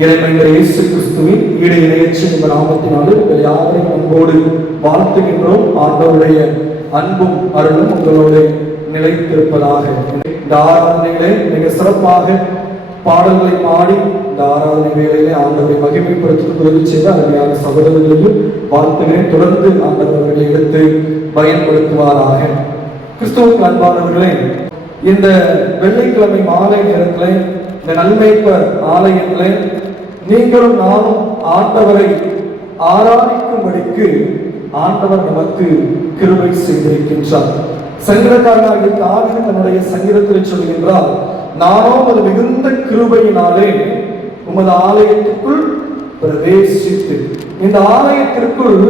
இறைமைந்த இயேசு கிறிஸ்துவின் ஈடு இணையற்ற இந்த நாமத்தினாலே உங்கள் யாவரையும் அன்போடு வாழ்த்துகின்றோம். ஆண்டவருடைய அன்பும் அருளும் உங்களோடு நிலைத்திருப்பதாக. இந்த ஆராதனைகளே மிக சிறப்பாக பாடல்களை பாடி இந்த ஆராதனை வேளையிலே ஆண்டவரை மகிமைப்படுத்த உதவி செய்த அருமையான சகோதரர்களையும் வாழ்த்துகிறேன். தொடர்ந்து ஆண்டவர் அவர்களை எடுத்து பயன்படுத்துவாராக. கிறிஸ்துவுக்கு அன்பானவர்களே, இந்த வெள்ளிக்கிழமை மாலை நேரத்தில் இந்த நல்மேய்ப்பர் ஆலயத்தில் நீங்களும் நானும் ஆண்டவரை ஆராதிக்கும்படிக்கு ஆண்டவர் நமக்கு கிருபை செய்திருக்கின்றார். சங்கீதக்காரனாகிய தாவீது தன்னுடைய சங்கீதத்தில் சொல்கின்றார், நானோ அது மிகுந்த கிருபையினாலே உமது ஆலயத்திற்குள் பிரவேசித்து. இந்த ஆலயத்திற்குள்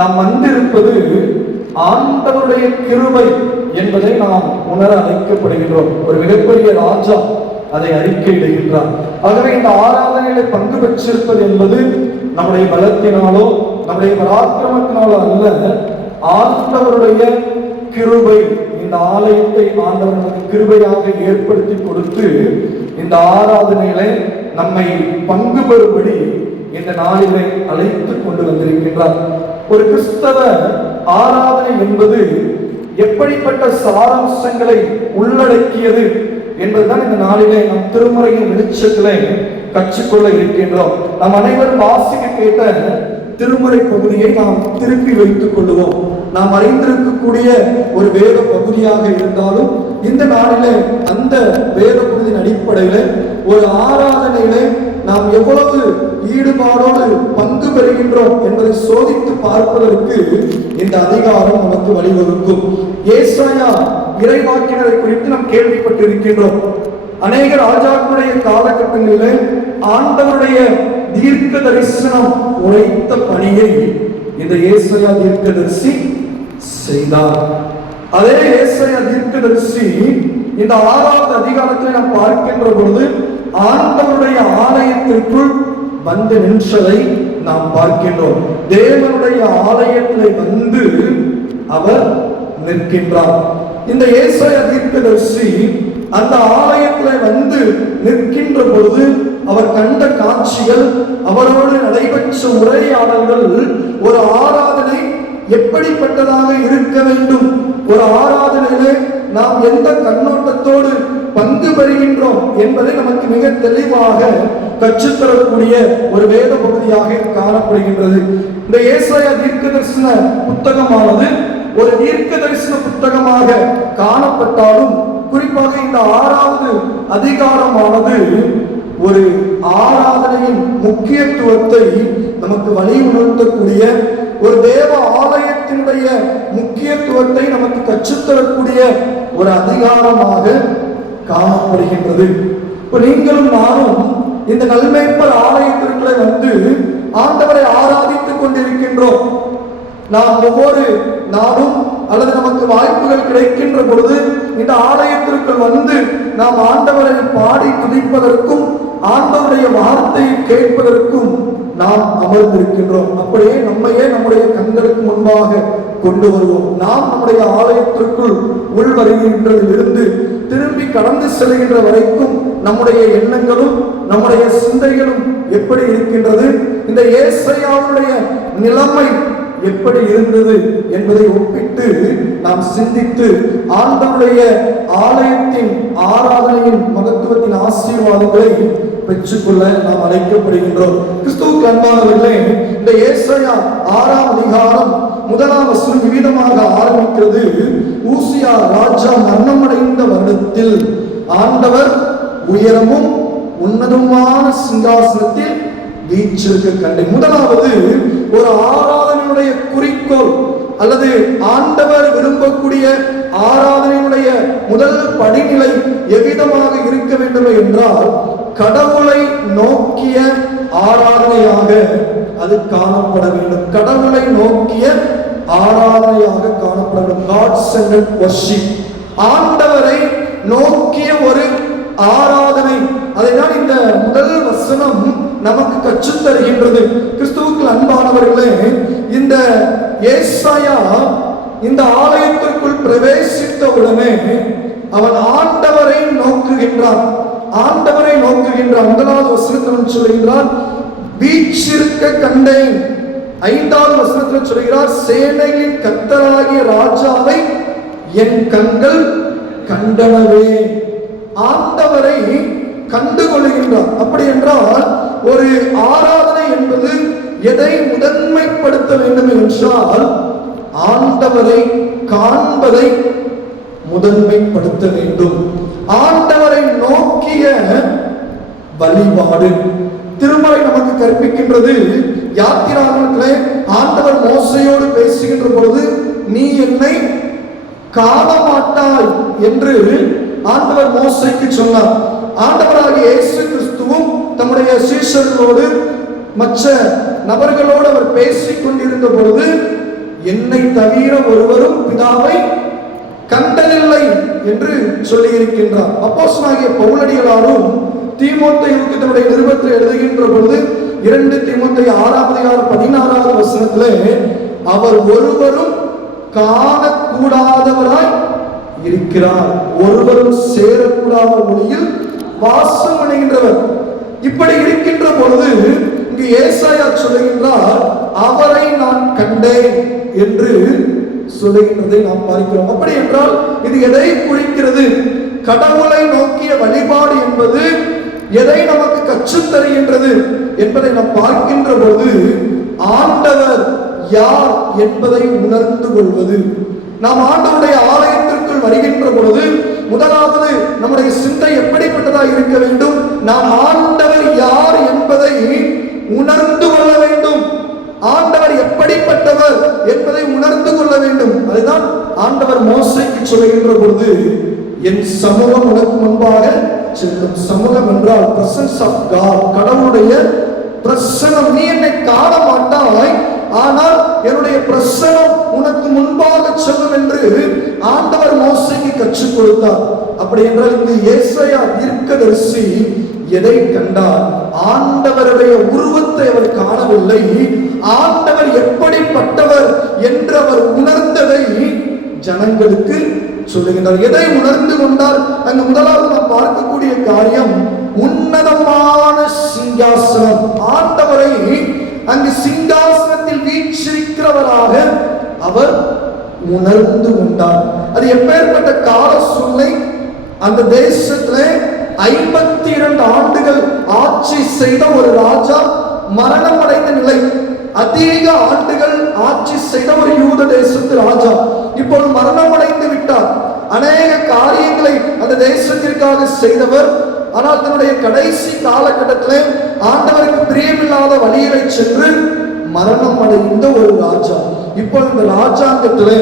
நாம் வந்திருப்பது ஆண்டவருடைய கிருபை என்பதை நாம் உணர அழைக்கப்படுகின்றோம். ஒரு மிகப்பெரிய ராஜா அதை அறிக்கையிடுகின்றார். ஆகவே இந்த ஆராதனைகளை பங்கு பெற்றிருப்பது என்பது நம்முடைய பலத்தினாலோ நம்முடைய பராக்கிரமத்தினாலோ அல்ல, ஆண்டவருடைய கிருபை. இந்த ஆலயத்தை ஆண்டவர் நமக்கு கிருபையாக ஏற்படுத்தி கொடுத்து இந்த ஆராதனைகளை நம்மை பங்கு பெறும்படி இந்த நாளிலே அழைத்து கொண்டு வந்திருக்கின்றார். ஒரு கிறிஸ்தவ ஆராதனை என்பது எப்படிப்பட்ட சாராம்சங்களை உள்ளடக்கியது என்பதுதான் இந்த நாளிலே நம் திருமுறையின் வெளிச்சத்திலே கற்றுக்கொள்ள இருக்கின்றோம். நாம் அனைவரும் வாசிக்க கேட்ட திருமுறை பகுதியை நாம் திருப்பி வைத்துக் கொள்வோம். நாம் அறிந்திருக்கக்கூடிய ஒரு வேத பகுதியாக இருந்தாலும் இந்த நாளிலே அந்த வேத பகுதியின் அடிப்படையில ஒரு ஆராதனையில நாம் எவ்வளவு ஈடுபாடோடு பங்கு பெறுகின்றோம் என்பதை சோதித்து பார்ப்பதற்கு இந்த அதிகாரம் நமக்கு வழிவகுக்கும். ஏசாயா இறைவாக்கினரை குறித்து நாம் கேள்விப்பட்டிருக்கின்றோம். அநேக ராஜாக்களுடைய காலகட்டங்களிலே ஆண்டவருடைய தீர்க்க தரிசனம் உரைத்த பணியை இந்த ஏசாயா தீர்க்கதரிசி செய்தார். அதே ஏசாயா தீர்க்கதரிசி இந்த 6வது அதிகாரத்தில் நாம் பார்க்கின்ற பொழுது ஆண்டவருடைய ஆலயத்திற்குள் வந்து நின்றதை நாம் பார்க்கின்றோம். தேவனுடைய ஆலயத்தில் வந்து அவர் நிற்கின்றார். இந்த ஏசாயா தீர்க்கதரிசி அந்த ஆலயத்தில் வந்து நிற்கின்ற பொழுது அவர் கண்ட காட்சிகள், அவரோடு நடைபெற்ற உரையாடல்கள், ஒரு ஆராதனை எப்படிப்பட்டதாக இருக்க வேண்டும், ஒரு ஆராதனையிலே நாம் எந்த கண்ணோட்டத்தோடு பங்கு பெறுகின்றோம் என்பதை நமக்கு மிக தெளிவாக கற்றுத்தரக்கூடிய ஒரு வேத பகுதியாக காணப்படுகின்றது. இந்த ஏசாயா தீர்க்க தரிசன புத்தகமானது ஒரு தீர்க்க தரிசன புத்தகமாக காணப்பட்டாலும் குறிப்பாக இந்த 6வது அதிகாரமானது ஒரு ஆராதனையின் முக்கியத்துவத்தை நமக்கு வலியுறுத்தக்கூடிய, ஒரு தேவ ஆலயத்தினுடைய முக்கியத்துவத்தை நமக்கு கற்றுத்தரக்கூடிய ஒரு அதிகாரமாக காணப்படுகின்றது. இப்ப நீங்களும் நானும் இந்த நல்மேய்ப்பர் ஆலயத்திற்குள்ளே வந்து ஆண்டவரை ஆராதித்துக் கொண்டிருக்கின்றோம். நாம் ஒவ்வொரு நாளும் அல்லது நமக்கு வாய்ப்புகள் கிடைக்கின்ற பொழுது இந்த ஆலயத்திற்குள் வந்து நாம் ஆண்டவரை பாடி துதிப்பதற்கும் ஆண்டவருடைய வார்த்தையை கேட்பதற்கும் நாம் அமர்ந்திருக்கின்றோம். அப்படியே நம்மையே நம்முடைய கண்களுக்கு முன்பாக கொண்டு வருவோம். நாம் நம்முடைய ஆலயத்திற்குள் உள்வருகின்றதிலிருந்து திரும்பி கடந்து செல்கின்ற வரைக்கும் நம்முடைய எண்ணங்களும் நம்முடைய சிந்தைகளும் எப்படி இருக்கின்றது, இந்த ஏசாயாவுடைய நிலைமை எப்படி இருந்தது என்பதை ஒப்பிட்டு நாம் சிந்தித்து ஆண்டவருடைய ஆலயத்தின் ஆராதனையின் மகத்துவத்தின் ஆசீர்வாதங்களை பெற்றுக்கொள்ள நாம் அழைக்கப்படுகின்றோம். கிறிஸ்துவுக்கு அன்பானவர்களே, இந்த ஏசாயா 6ஆம் அதிகாரம் 1ஆம் வசனம் விதமாக ஆரம்பிக்கிறது. ஊசியா ராஜா மரணமடைந்த வருடத்தில் ஆண்டவர் உயரமும் உன்னதமான சிங்காசனத்தில் வீற்றிருக்க கண்டே. முதலாவது ஒரு ஆராதனையுடைய குறிக்கோள் அல்லது ஆண்டவர் விரும்பக்கூடிய ஆராதனையுடைய முதல் படிநிலை எவ்விதமாக இருக்க வேண்டும் என்றால், கடவுளை நோக்கிய ஆராதனையாக அது காணப்பட வேண்டும். கடவுளை நோக்கிய ஆராதனையாக காணப்பட வேண்டும். காட் சென்டர்ட் வர்ஷிப், ஆண்டவரை நோக்கிய ஒரு ஆராதனை. அதைதான் இந்த முதல் வசனம் நமக்கு கற்றுத் தருகின்றது. கிறிஸ்துவுக்கு அன்பானவர்களே, இந்த ஏசாயா இந்த ஆலயத்திற்குள் பிரவேசித்த உடனே அவன் ஆண்டவரை நோக்குகின்றான். ஆண்டவரை நோக்குகின்ற முதலாவது வசனத்தில் சொல்லுகிறார், வீற்றிருக்க கண்டேன். 5வது வசனத்தில் சொல்கிறார், சேனையின் கர்த்தராகிய ராஜாவை என் கண்கள் கண்டனவே. ஆண்டவரை கண்டுகொள்கின்றார். அப்படி என்றால் ஒரு ஆராதனை என்பது எதை முதன்மைப்படுத்த வேண்டும் என்றால் ஆண்டவரை காண்பதை முதன்மைப்படுத்த வேண்டும். ஆண்டவரை நோக்கிய வழிபாடு. திருமறை நமக்கு கற்பிக்கின்றது. யாத்திராகமத்திலே ஆண்டவர் மோசையோடு பேசுகின்ற பொழுது, நீ என்னை காண மாட்டாய் என்று ஆண்டவர் மோசைக்கு சொன்னார். ஆண்டவராகிய இயேசு கிறிஸ்துவும் தம்முடைய சீஷர்களோடு மற்ற நபர்களோடு அவர் பேசிக் கொண்டிருந்த பொழுது, என்னை தவிர ஒருவரும் பிதாவை கண்டதில்லை என்று சொல்லி இருக்கின்றார். அப்போஸ்தலனாகிய பவுலடிகளாரும் தீமோத்தேயுவுக்கு தன்னுடைய நிருபத்தில் எழுதுகின்ற பொழுது 2 தீமோத்தேயு 6:16 வசனத்திலே, அவர் ஒருவரும் காணக்கூடாதவராய் இருக்கிறார், ஒருவரும் சேரக்கூடாத ஒளியில் வாசம் பண்ணுகின்றவர். இப்படி இருக்கின்ற பொழுது இங்கு ஏசாயா சொல்லுகின்றார், அவரை நான் கண்டேன் என்று சொல்லுகின்றதை நாம் பார்க்கிறோம். அப்படி என்றால் இது எதை குறிக்கிறது? கடவுளை நோக்கிய வழிபாடு என்பது எதை நமக்கு கற்றுத் தருகின்றது என்பதை நாம் பார்க்கின்ற பொழுது, ஆண்டவர் யார் என்பதை உணர்ந்து கொள்வது. நாம் ஆண்டவருடைய ஆலயத்திற்குள் வருகின்ற பொழுது முதலாவது நம்முடைய சிந்தை எப்படிப்பட்டதாக இருக்க வேண்டும்? நாம் ஆண்டவர் யார் என்பதை உணர்ந்து கொள்ள வேண்டும். ஆண்டவர் எப்படிப்பட்டவர் என்பதை உணர்ந்து கொள்ள வேண்டும். அதுதான் ஆண்டவர் மோசேக்கு சொல்லுகின்ற பொழுது, என் சமூகம் உனக்கு முன்பாக செல்லும். சமூகம் என்றால் பிரசன்ஸ் ஆஃப் காட், கடவுளுடைய பிரசனம். நீ என்னை காண மாட்டாய், ஆனால் என்னுடைய பிரசனம் உனக்கு முன்பாக செல்லும் என்று ஆண்டவர் மோசேக்கு கற்றுக் கொடுத்தார். அப்படி என்றால் இந்த ஏசாயா தீர்க்கதரிசி எதை கண்டார்? ஆண்டவருடைய உருவத்தை அவர் காணவில்லை, ஆண்டவர் எப்படிப்பட்டவர் என்று அவர் உணர்ந்ததை ஜனங்களுக்கு சொல்லுகின்றார். எதை உணர்ந்து கொண்டார்? அங்கு முதலாவது நாம் பார்க்கக்கூடிய காரியம் உன்னதமான சிங்காசனம். ஆண்டவரை அங்கு சிங்காசனத்தில் வீற்றிருக்கிறவராக அவர் உணர்ந்து கொண்டார். அது எப்பேற்பட்ட கால சூழ்நிலை? அந்த தேசத்திலே 52 ஆண்டுகள் ஆட்சி செய்த ஒரு ராஜா மரணம் அடைந்த நிலை. அதிக ஆண்டுகள் ஆட்சி செய்த ஒரு யூத தேசத்து ராஜா இப்பொழுது மரணம் அடைந்து விட்டார். அநேக காரியங்களை அந்த தேசத்திற்காக செய்தவர். ஆனால் தன்னுடைய கடைசி காலகட்டத்தில் ஆண்டவருக்கு பிரியமில்லாத வழியிலே சென்று மரணம் அடைந்த ஒரு ராஜா. இப்பொழுது இந்த ராஜாங்கத்திலே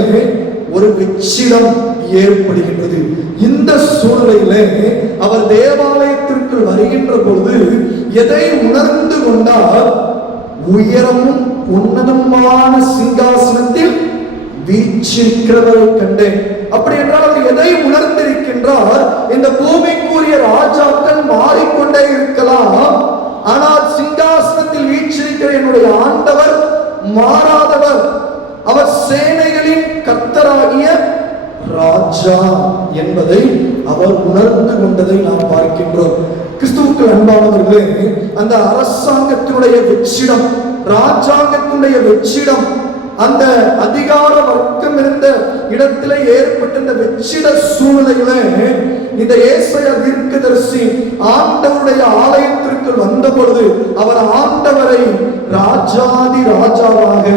ஒரு வெற்றிடம் ஏற்படுகின்றது. இந்த சூழ்நிலையிலே அவர் தேவாலயத்திற்கு வருகின்ற பொழுது எதை உணர்ந்து கொண்டார்? உயரமும் உன்னதமான சிங்காசனத்தில் வீற்றிருக்கிறவரை கண்டேன். அப்படி என்றால் அவர் எதை உணர்ந்திருக்கின்றார்? இந்த பூமிக்குரிய ராஜாக்கள் மாறிக்கொண்டே இருக்கலாம், ஆனால் சிங்காசனத்தில் வீற்றிருக்கிற என்னுடைய ஆண்டவர் மாறாதவர். அவர் சேனைகளின் கர்த்தராகிய ராஜா என்பதை அவர் உணர்ந்து கொண்டதை நாம் பார்க்கின்றோம். கிறிஸ்துவுக்கு அன்பானவர்களே, அந்த அரசாங்கத்தினுடைய வெற்றிடம், ராஜாங்கத்தினுடைய வெற்றிடம், அந்த அதிகார வர்க்கம் இருந்த இடத்திலே ஏற்பட்ட இந்த வெற்றிட சூழ்நிலையிலே இந்த ஏசாயா தீர்க்கதரிசி ஆண்டவருடைய ஆலயத்திற்கு வந்த பொழுது அவர் ஆண்டவரை ராஜாதி ராஜாவாக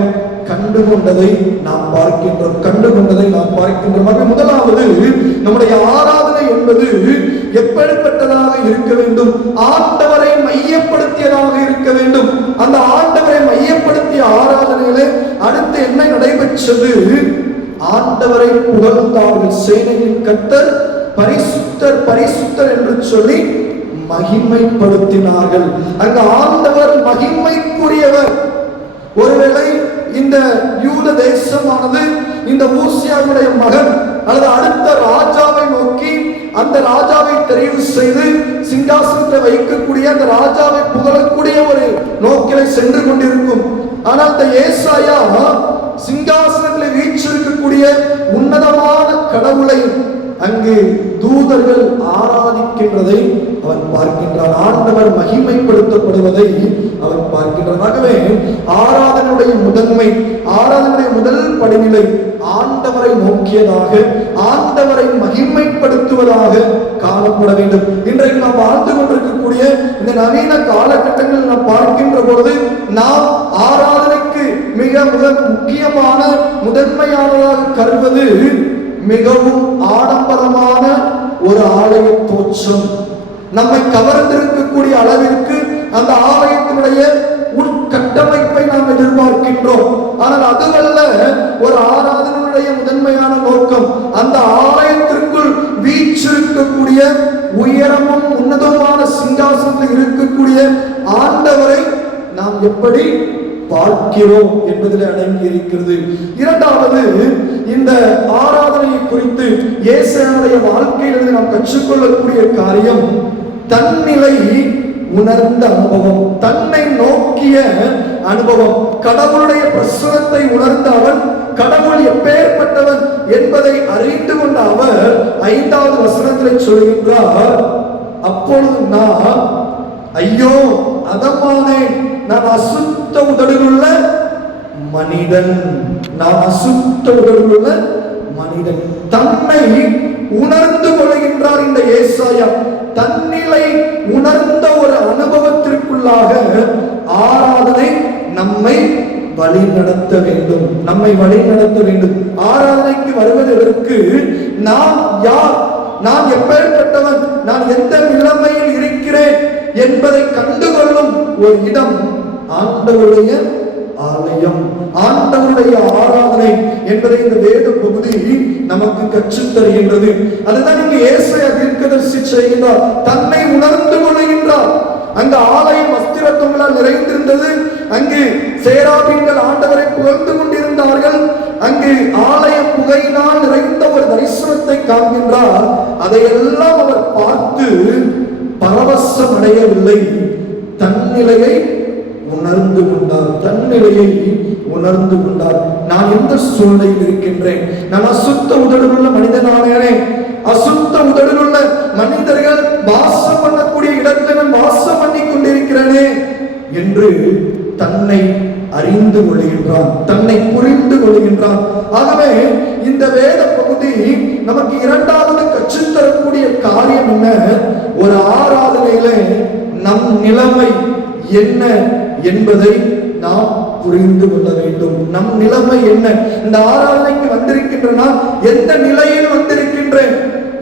கண்டுகொண்டதை நாம் பார்க்கின்றோம். முதலாவது நம்முடைய ஆராதனை என்பது எப்படிப்பட்டதாக இருக்க வேண்டும்? ஆண்டவரை மையப்படுத்தியதாக இருக்க வேண்டும். அந்த ஆண்டவரை மையப்படுத்திய ஆராதனையிலே அடுத்து என்ன நடைபெற்றது? ஆண்டவரை புகழ்ந்தார்கள். சேனையின் கர்த்தர் பரிசுத்தர் பரிசுத்தர் என்று சொல்லி மகிமைப்படுத்தினார்கள். அங்கு ஆண்டவர் மகிமைக்குரியவர். ஒருவேளை இந்த யூத தேசமானது இந்த ஊசியாவுடைய மகன் அல்லது அடுத்த ராஜாவை நோக்கி அந்த ராஜாவை தெரிவு செய்து சிங்காசனத்தை வைக்கக்கூடிய அந்த ராஜாவை புகழக்கூடிய ஒரு நோக்கிலை சென்று கொண்டிருக்கும். ஆனால் இந்த ஏசாயா சிங்காசனத்தில் வீற்றிருக்கக்கூடிய உன்னதமான கடவுளை அங்கு தூதர்கள் ஆராதிக்கின்றதை அவன் பார்க்கின்றான். ஆண்டவர் மகிமைப்படுத்தப்படுவதை அவன் பார்க்கின்றான். ஆகவே ஆராதனுடைய முதன்மை, ஆராதனுடைய முதல் படிநிலை ஆண்டவரை நோக்கியதாக, ஆண்டவரை மகிமைப்படுத்துவதாக காணப்பட வேண்டும். இன்றைக்கு நாம் வாழ்ந்து கொண்டிருக்கக்கூடிய இந்த நவீன காலகட்டங்களில் நாம் பார்க்கின்ற பொழுது நாம் ஆராதனைக்கு மிக முக்கியமான முதன்மையானதாக கருவது மிகவும் ஆடம்பரமான ஒரு ஆலய தோற்றம். நம்மை கவர்ந்திருக்கக்கூடிய அளவிற்கு அந்த ஆலயத்தினுடைய உட்கட்டமைப்பை நாம் எதிர்பார்க்கின்றோம். ஆனால் அதுவல்ல ஒரு ஆராதனையுடைய முதன்மையான நோக்கம். அந்த ஆலயத்திற்குள் வீற்றிருக்கக்கூடிய உயரமும் உன்னதமான சிங்காசனத்தில் இருக்கக்கூடிய ஆண்டவரை நாம் எப்படி பார்க்கிறோம் என்பதில் அடங்கி இருக்கிறது. இரண்டாவது, இந்த ஆராதனையை குறித்து இயேசுவுடைய வாழ்க்கையிலிருந்து நாம் கற்றுக்கொள்ளக்கூடிய காரியம் தன்னிலை உணர்ந்த அனுபவம், தன்னை நோக்கிய அனுபவம். கடவுளுடைய பிரசன்னத்தை உணர்ந்த அவன், கடவுள் எப்பேற்பட்டவன் என்பதை அறிந்து கொண்ட அவர் 5வது வசனத்தில் சொல்கின்றார், அப்பொழுது நான் ஐயோ அதமானே, நான் அசுத்த உதடுள்ள மனிதன், நான் அசுத்த உதடுள்ள மனிதன். தன்னை உணர்ந்து கொள்கின்றார் இந்த ஏசாயா. தன்னிலை உணர்ந்த ஒரு அனுபவத்திற்குள்ளாக ஆராதனை நம்மை வழி நடத்த வேண்டும், நம்மை வழி நடத்த வேண்டும். ஆராதனைக்கு வருவதற்கு நாம் யார், நான் எப்பேற்பட்டவன், நான் எந்த நிலைமையில் இருக்கிறேன் என்பதை கண்டுகொள்ளும் ஒரு இடம் ஆண்டவருடைய ஆலயம், ஆண்டவருடைய ஆராதனை என்பதை இந்த வேத பகுதி நமக்கு கற்றுத் தருகின்றது. அதுதான் இங்கு ஏசாயா தீர்க்கதரிசி செய்கின்றார். தன்னை உணர்ந்து கொள்கின்றார். அங்க ஆலயம் வஸ்திரத்துவங்களால் நிறைந்திருந்தது. அங்கு சேராபீன்கள் ஆண்டவரை புகழ்ந்து கொண்டிருந்தார்கள். அங்கு ஆலய புகையினால் நிறைந்த ஒரு தரிசனத்தை காண்கின்றார். அதையெல்லாம் அவர் பார்த்து பரவசம் அடையவில்லை, தன்னிலையை உணர்ந்து கொண்டார். தன்னிலையை உணர்ந்து கொண்டார். நான் எந்த சூழ்நிலையில் இருக்கின்றேன், நான் அசுத்த உதடுள்ள மனிதனானே, அசுத்த உதடுள்ள மனிதர்கள் வாசம் பண்ணக்கூடிய இடத்தில் நான் வாசம் பண்ணி கொண்டிருக்கிறேனே என்று தன்னை அறிந்து கொள்கின்றான், தன்னை புரிந்து கொள்கின்றான். ஆகவே இந்த வேத பகுதி நமக்கு இரண்டாவது கற்றுத்தரக்கூடிய காரியம் என்ன? ஒரு ஆராதனையில நம் நிலைமை என்ன என்பதை நாம் புரிந்து கொள்ள வேண்டும். நம் நிலைமை என்ன? இந்த ஆராதனைக்கு வந்திருக்கின்றன, எந்த நிலையில் வந்திருக்கின்றேன்,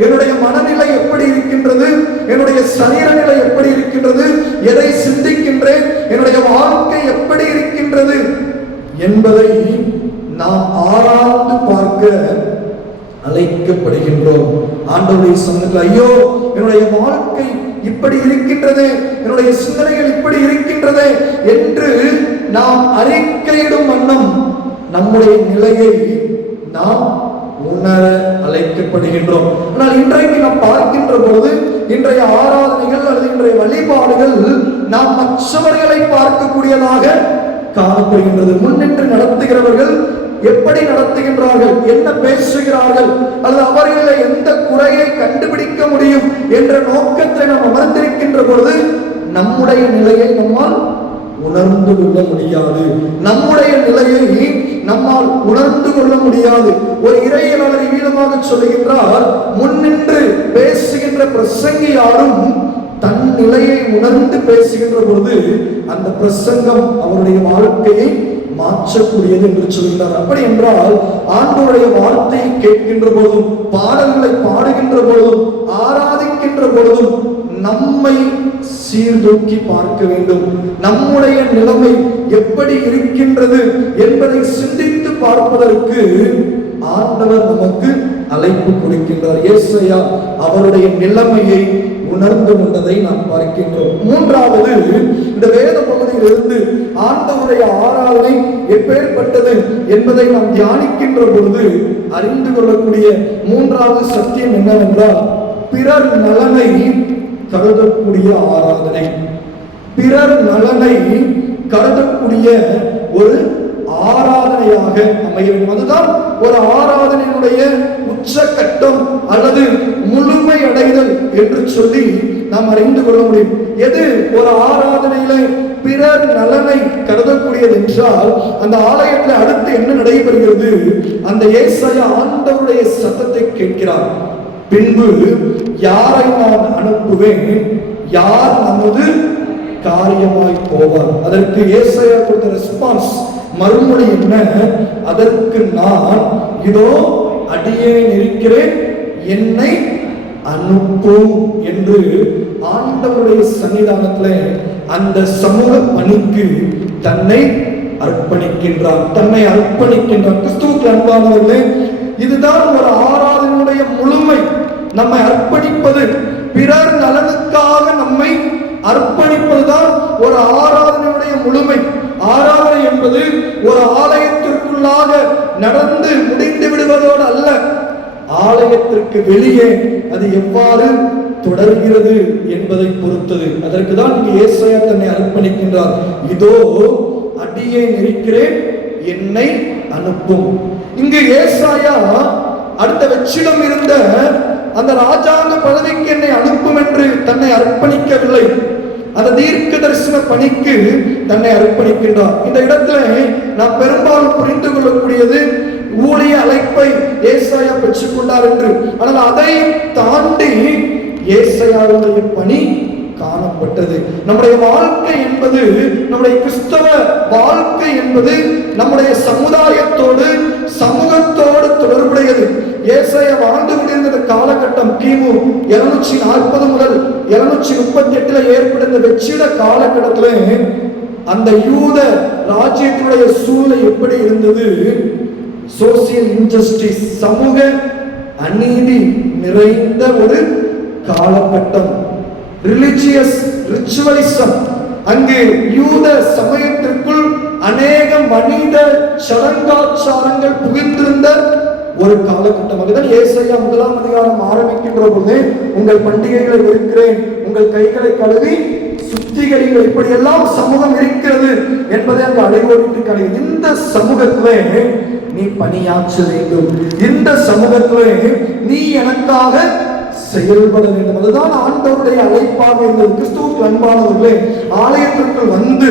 என்னுடைய மனநிலை எப்படி இருக்கின்றது, என்னுடைய சரீர நிலை எப்படி இருக்கின்றது, எதை சிந்திக்கின்றேன், என்னுடைய வாழ்க்கை எப்படி இருக்கின்றது என்பதை நாம் ஆராய்ந்து பார்க்க அழைக்கப்படுகின்றோம். ஆண்டவருடைய சமூகத்தில் ஐயோ என்னுடைய வாழ்க்கை இப்படி இருக்கின்றது, என்னுடைய சிந்தனைகள் இப்படி இருக்கின்றது என்று நாம் அறிக்கையிடும் வண்ணம் நம்முடைய நிலையை நாம் உணர அழைக்கப்படுகின்றோம். ஆனால் இன்றைக்கு நாம் பார்க்கின்ற பொழுது இன்றைய ஆராதனைகள் அல்லது இன்றைய வழிபாடுகள் நாம் மற்றவர்களை பார்க்கக்கூடியதாக காணப்படுகின்றது. முன்னின்று நடத்துகிறவர்கள் எப்படி நடத்துகின்றார்கள், என்ன பேசுகிறார்கள், அல்லது அவர்களை எந்த குறையை கண்டுபிடிக்க முடியும் என்ற நோக்கத்தை நாம் அமர்ந்திருக்கின்ற பொழுது நம்முடைய நிலையை நம்மால் உணர்ந்து கொள்ள முடியாது. நம்முடைய நிலையை நம்மால் உணர்ந்து கொள்ள முடியாது. ஒரு இறையியலாளர் வீதமாக சொல்லுகின்றார், முன்னின்று பேசுகின்ற பிரசங்கி யாரும் தன் நிலையை உணர்ந்து பேசுகின்ற பொழுது அந்த பிரசங்கம் அவருடைய வாழ்க்கையை மாற்றக்கூடியது என்று சொல்கிறார். அப்படி என்றால் ஆண்டவருடைய வார்த்தையை கேட்கின்ற பொழுதும், பாடல்களை பாடுகின்ற பொழுதும், ஆராதிக்கின்ற பொழுதும் நம்மை சீர்தூக்கி பார்க்க வேண்டும். நம்முடைய நிலைமை எப்படி இருக்கின்றது என்பதை சிந்தித்து பார்ப்பதற்கு ஆண்டவர் நமக்கு அழைப்பு கொடுக்கின்றார். ஏசாயா அவருடைய நிலைமையை உணர்ந்து கொண்டதை நாம் பார்க்கின்றோம். மூன்றாவது, இந்த வேத பகுதியிலிருந்து ஆண்டவருடைய ஆராதனை எப்பேற்பட்டது என்பதை நாம் தியானிக்கின்ற பொழுது அறிந்து கொள்ளக்கூடிய மூன்றாவது சத்தியம் என்னவென்றால், பிறர் நலனை கருதக்கூடிய ஆராதனை. பிறர் நலனை கருதக்கூடிய ஒரு ஆராதனையாக அமைய வேண்டும். அதுதான் ஒரு ஆராதனையினுடைய உச்சகட்டம் அல்லது முழுமை அடைதல் என்று சொல்லி நாம் அறிந்து கொள்ள முடியும். எது ஒரு ஆராதனையில பிறர் நலனை கருதக்கூடியது என்றால், அந்த ஆலயத்தில் அடுத்து என்ன நடைபெறுகிறது? அந்த ஏசாயா ஆண்டவருடைய சத்தத்தை கேட்கிறார். பின்பு யாரை நான் அனுப்புவேன், யார் நமது காரியமாய் போவார்? அதற்கு ஏசாயா கொடுத்த ரெஸ்பான்ஸ், மறுமொழி என்ன? அதற்கு நான் இதோ அடியேன் இருக்கிறேன், என்னை அனுப்பும் என்று ஆண்டவருடைய சன்னிதானத்தில் அந்த சமூக பணிக்கு தன்னை அர்ப்பணிக்கின்றார். கிறிஸ்துவுக்கு அன்பானவர்களே, இதுதான் ஒரு ஆராதனையுடைய முழுமை. நம்மை அர்ப்பணிப்பது, பிறர் நலனுக்காக நம்மை அர்ப்பணிப்பதுதான் ஒரு ஆராதனையுடைய முழுமை. ஆராதனை என்பது ஒரு ஆலயத்திற்குள்ளாக நடந்து முடிந்து விடுவதோடு அல்ல, ஆலயத்திற்கு வெளியே அது எவ்வாறு தொடர்கிறது என்பதை பொறுத்தது. அதற்கு தான் இங்கு ஏசாயா தன்னை அர்ப்பணிக்கின்றார். இதோ அடியேன் இருக்கிறேன், என்னை அனுப்பும். இங்கு ஏசாயா அடுத்த வெற்றிடம் இருந்த அந்த ராஜாங்க பதவிக்கு என்னை அனுப்பும் என்று தன்னை அர்ப்பணிக்கவில்லை, அந்த தீர்க்க தரிசன பணிக்கு தன்னை அர்ப்பணிக்கின்றார். இந்த இடத்துல நாம் பெரும்பாலும் புரிந்து கொள்ளக்கூடியது, ஊழிய அழைப்பை ஏசாயா பெற்றுக் கொண்டார் என்று. ஆனால் அதை தாண்டி ஏசாயாவுடைய பணி காணப்பட்டது. நம்முடைய வாழ்க்கை என்பது, நம்முடைய கிறிஸ்தவ வாழ்க்கை என்பது நம்முடைய சமுதாயத்தோடு, சமூகத்தோடு தொடர்புடையது. ஏசாயா வாழ்ந்து கொண்டிருந்த காலகட்டம் கிமு 740 முதல் 738 ஏற்பட்ட வெற்றிட காலகட்டத்தில் அந்த யூத ராஜ்யத்துடைய சூழ்நிலை எப்படி இருந்தது? சோசியல் இன்ஜஸ்டிஸ், சமூக அநீதி நிறைந்த ஒரு காலகட்டம். ரிலிஜியஸ் ரிச்சுவலிசம், அங்கு யூத சமயத்திற்குள் அநேக மனித சடங்காச்சாரங்கள் புகுந்திருந்த ஒரு காலகட்டம். அதுதான் ஏசாயா 1ஆம் அதிகாரம் ஆரம்பிக்கின்ற பொழுது, உங்கள் பண்டிகைகளை இருக்கிறேன், உங்கள் கைகளை கழுவி சுத்திகரிகள், இப்படியெல்லாம் சமூகம் இருக்கிறது என்பதை அங்கு அடைவோடிட்டு கிடையாது. இந்த சமூகத்திலே நீ பணியாற்ற வேண்டும், இந்த சமூகத்திலே நீ எனக்காக செயல்பட வேண்டும். அதுதான் ஆண்டவருடைய அழைப்பாக இருந்தது. கிறிஸ்துவுக்கு அன்பானவர்களே, ஆலயத்திற்குள் வந்து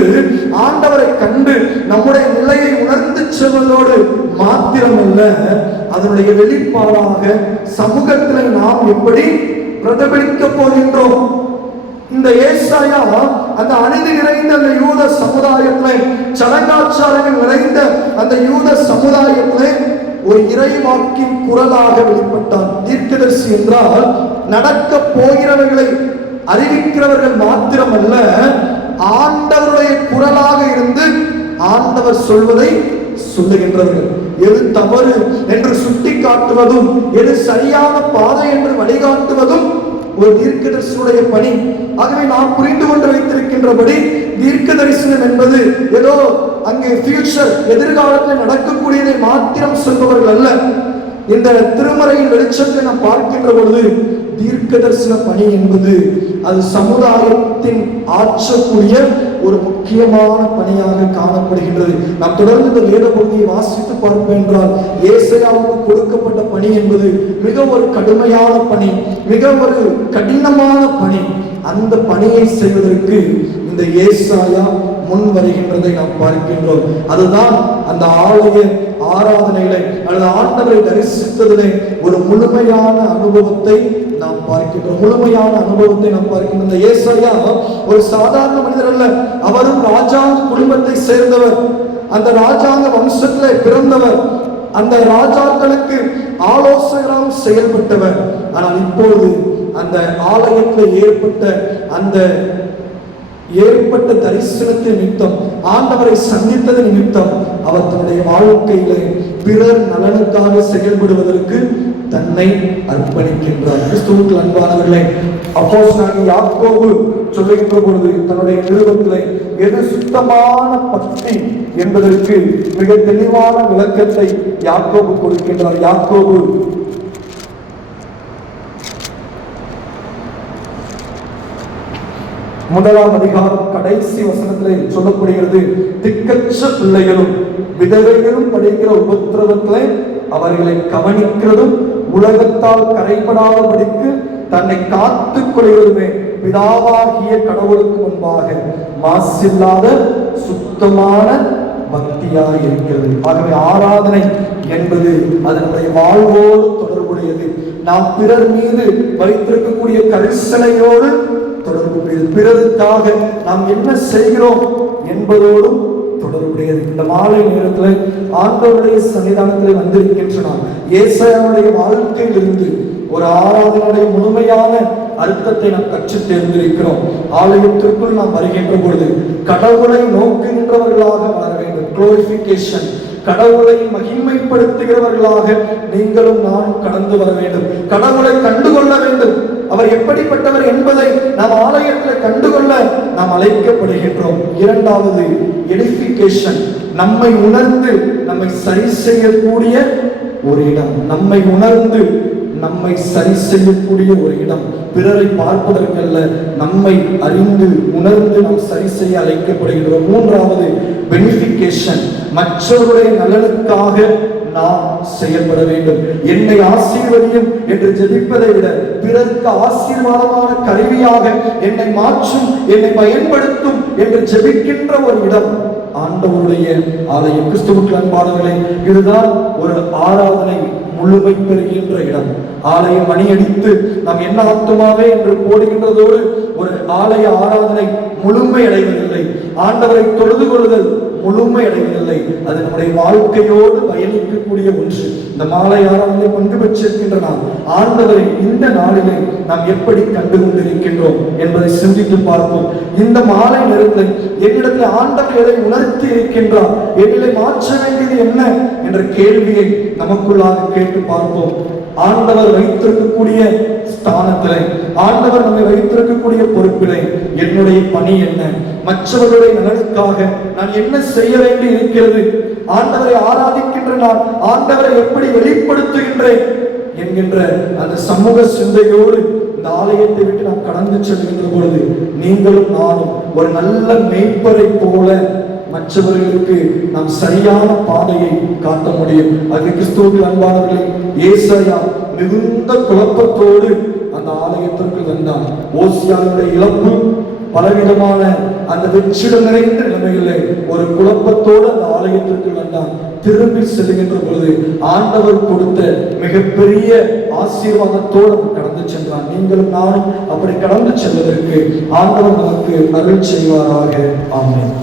ஆண்டவரை கண்டு நம்முடைய நிலையை உணர்ந்து செல்வதோடு மாத்திரமல்ல, அதனுடைய வெளிப்பாடாக சமூகத்தில் நாம் எப்படி பிரதிபலிக்க போகின்றோம். இந்த ஏசாயா அந்த அநீதி நிறைந்த அந்த யூத சமுதாயத்திலே, சடங்காச்சாரங்கள் நிறைந்த அந்த யூத சமுதாயத்திலே ஒரு இறைவாக்கின் குரலாக வெளிப்பட்டார். தீர்க்கதரிசி என்றால் நடக்க போகிறவர்களை அறிவிக்கிறவர்கள் மாத்திரமல்ல, ஆண்டவருடைய குரலாக இருந்து ஆண்டவர் சொல்வதை சொல்லுகின்றவர்கள். எது தவறு என்று சுட்டி காட்டுவதும், எது சரியான பாதை என்று வழிகாட்டுவதும் ஒரு தீர்க்க தரிசனுடைய பணி. ஆகவே நாம் புரிந்து கொண்டு வைத்திருக்கின்றபடி, தீர்க்க தரிசனம் என்பது ஏதோ அங்கே ஃபியூச்சர், எதிர்காலத்தில் நடக்கக்கூடியதை மாத்திரம் சொல்பவர்கள் அல்ல. இந்த திருமறையின் வெளிச்சத்தை நாம் பார்க்கின்ற பொழுது, தீர்க்க தரிசன பணி என்பது அது சமுதாயத்தின் ஆற்றக்கூடிய ஒரு முக்கியமான பணியாக காணப்படுகின்றது. நாம் தொடர்ந்து இந்த வேத பகுதியை வாசித்து பார்ப்போம் என்றால், ஏசாயாவுக்கு கொடுக்கப்பட்ட பணி என்பது மிக ஒரு கடுமையான பணி, மிக ஒரு கடினமான பணி. அந்த பணியை செய்வதற்கு இந்த ஏசாயா முன் வருகின்றதை நாம் பார்க்கின்றோம். அதுதான் அந்த ஆலய ஆராதனையிலே அல்லது ஆண்டவரை தரிசித்ததிலே ஒரு முழுமையான அனுபவத்தை நாம் பார்க்கின்றோம். முழுமையான அனுபவத்தை நாம் பார்க்கின்றோம். இந்த ஏசாயா ஒரு சாதாரண மனிதர் அல்ல, அவரும் ராஜாங்க குடும்பத்தை சேர்ந்தவர், அந்த ராஜாங்க வம்சத்திலே பிறந்தவர், அந்த ராஜாக்களுக்கு ஆலோசகராக செயல்பட்டவர். ஆனால் இப்போது அந்த ஆலயத்தில் ஏற்பட்ட தரிசனத்தின் நிமித்தம், ஆண்டவரை சந்தித்தது நிமித்தம், அவர் தன்னுடைய வாழ்க்கையிலே பிறர் நலனுக்காக செயல்படுவதற்கு தன்னை அர்ப்பணிக்கின்றார். கிறிஸ்துவுக்கு அன்பானவர்களே, அப்போஸ்தலனாகிய யாக்கோபு சொல்லுகின்ற பொழுது தன்னுடைய நிருபத்திலே எது சுத்தமான பக்தி என்பதற்கு மிக தெளிவான விளக்கத்தை யாக்கோபு கொடுக்கின்றார். யாக்கோபு 1ஆம் அதிகாரம் கடைசி வசனத்திலே சொல்லப்படுகிறது, திக்கற்ற பிள்ளைகளும் விதவைகளும் படைக்கிற உபத்திரவத்திலே அவர்களை கவனிக்கிறதும் உலகத்தால் கரைபடாதபடிக்கு தன்னை காத்துக் கொள்வதுமே பிதாவாகிய கடவுளுக்கு முன்பாக மாசில்லாத சுத்தமான பக்தியாக இருக்கிறது. ஆகவே ஆராதனை என்பது அது நம்முடைய வாழ்வோடு தொடர்புடையது. நாம் பிறர் மீது வைத்திருக்கக்கூடிய கரிசனையோடு தொடர்புடையது. பிறருக்காக நாம் என்ன செய்கிறோம் என்பதோடும் தொடர்புடையது. இந்த மாலை நேரத்தில் ஆண்டவருடைய சன்னிதானத்தில் வந்திருக்கின்ற நாம் ஏசாயாவுடைய வாழ்க்கையில் இருந்து ஒரு ஆராதனுடைய முழுமையான அர்த்தத்தை நாம் கற்று தேர்ந்திருக்கிறோம். ஆலயத்திற்குள் நாம் வருகின்ற பொழுது கடவுளை நோக்குகின்றவர்களாக வளர வேண்டும். குளோரிபிகேஷன், கடவுளை மகிமைப்படுத்துகிறவர்களாக நீங்களும் நானும் கடந்து வர வேண்டும். கடவுளை கண்டுகொள்ள வேண்டும். அவர் எப்படிப்பட்டவர் என்பதை நாம் ஆலயத்தில் கண்டுகொள்ள நாம் அழைக்கப்படுகின்றோம். இரண்டாவது எடிஃபிகேஷன், நம்மை உணர்ந்து நம்மை சரி செய்யக்கூடிய ஒரு இடம். நம்மை உணர்ந்து நம்மை சரி செய்யக்கூடிய ஒரு இடம். பிறரை பார்ப்பதற்கல்ல, நம்மை அறிந்து உணர்ந்து நாம் சரி செய்ய அழைக்கப்படுகின்றோம். மூன்றாவது பெனிஃபிகேஷன், மற்றவருடைய நலனுக்காக நாம் செயல்பட வேண்டும். என்னை ஆசீர்வதியும் என்று ஜெபிப்பதை விட பிறருக்கு ஆசீர்வாதமான கருவியாக என்னை மாற்றும், என்னை பயன்படுத்தும் என்று ஜெபிக்கின்ற ஒரு இடம் ஆண்டவருடைய ஆலயம். கிறிஸ்துவுக்கு அன்பானவர்களே, இதுதான் ஒரு ஆராதனை முழுமை பெறுகின்ற இடம். ஆலயம் மணியடித்து நாம் என்ன ஆத்துமாவே என்று போடுகின்றதோடு ஒரு ஆலய ஆராதனை முழுமை அடைவதில்லை. ஆண்டவரை தொழுது கொள்ளுதல் முழுமை அடைவதில்லை. அது நம்முடைய வாழ்க்கையோடு பயணிக்கக்கூடிய ஒன்று. இந்த மாலை ஆராதனை பங்கு பெற்றிருக்கின்ற நாம் ஆண்டவரை இந்த நாளிலே நாம் எப்படி கண்டு கொண்டிருக்கின்றோம் என்பதை சிந்தித்து பார்ப்போம். இந்த மாலை நேரத்தில் என்னிடத்தில் ஆண்டவர் எதை உணர்த்தி இருக்கின்றார், என்னிலே மாற்ற வேண்டியது என்ன என்ற கேள்வியை நமக்குள்ளாக கேட்டு பார்ப்போம். ஆண்டவர் வைத்திருக்கக்கூடிய ஸ்தானத்திலே, ஆண்டவர் நம்மை வைத்திருக்கக்கூடிய பொறுப்பிலே என்னுடைய பணி என்ன, மற்றவர்களுடைய நலனுக்காக நான் என்ன செய்ய வேண்டி இருக்கிறது, ஆண்டவரை ஆராதிக்கின்ற நான் ஆண்டவரை எப்படி வெளிப்படுத்துகின்றேன் என்கின்ற அந்த சமூக சிந்தையோடு இந்த ஆலயத்தை விட்டு நாம் கடந்து செல்கின்ற பொழுது நீங்களும் நானும் ஒரு நல்ல மேய்ப்பரை போல மற்றவர்களுக்கு நாம் சரியான பாதையை காட்ட முடியும். அது கிறிஸ்துவுக்கு அன்பானவர்களே, ஏசாயா மிகுந்த குழப்பத்தோடு அந்த ஆலயத்திற்கு வந்தான். ஓசியாவுடைய இழப்பு, பலவிதமான அந்த வெற்றிடம் நிறைந்த நிலைமையிலே ஒரு குழப்பத்தோடு அந்த ஆலயத்திற்கு வந்தான். திரும்பி செல்கின்ற பொழுது ஆண்டவர் கொடுத்த மிகப்பெரிய ஆசீர்வாதத்தோடு கடந்து சென்றான். நீங்களும் நானும் அப்படி கடந்து செல்வதற்கு ஆண்டவர் நமக்கு அருள் செய்வாராக. ஆமென்.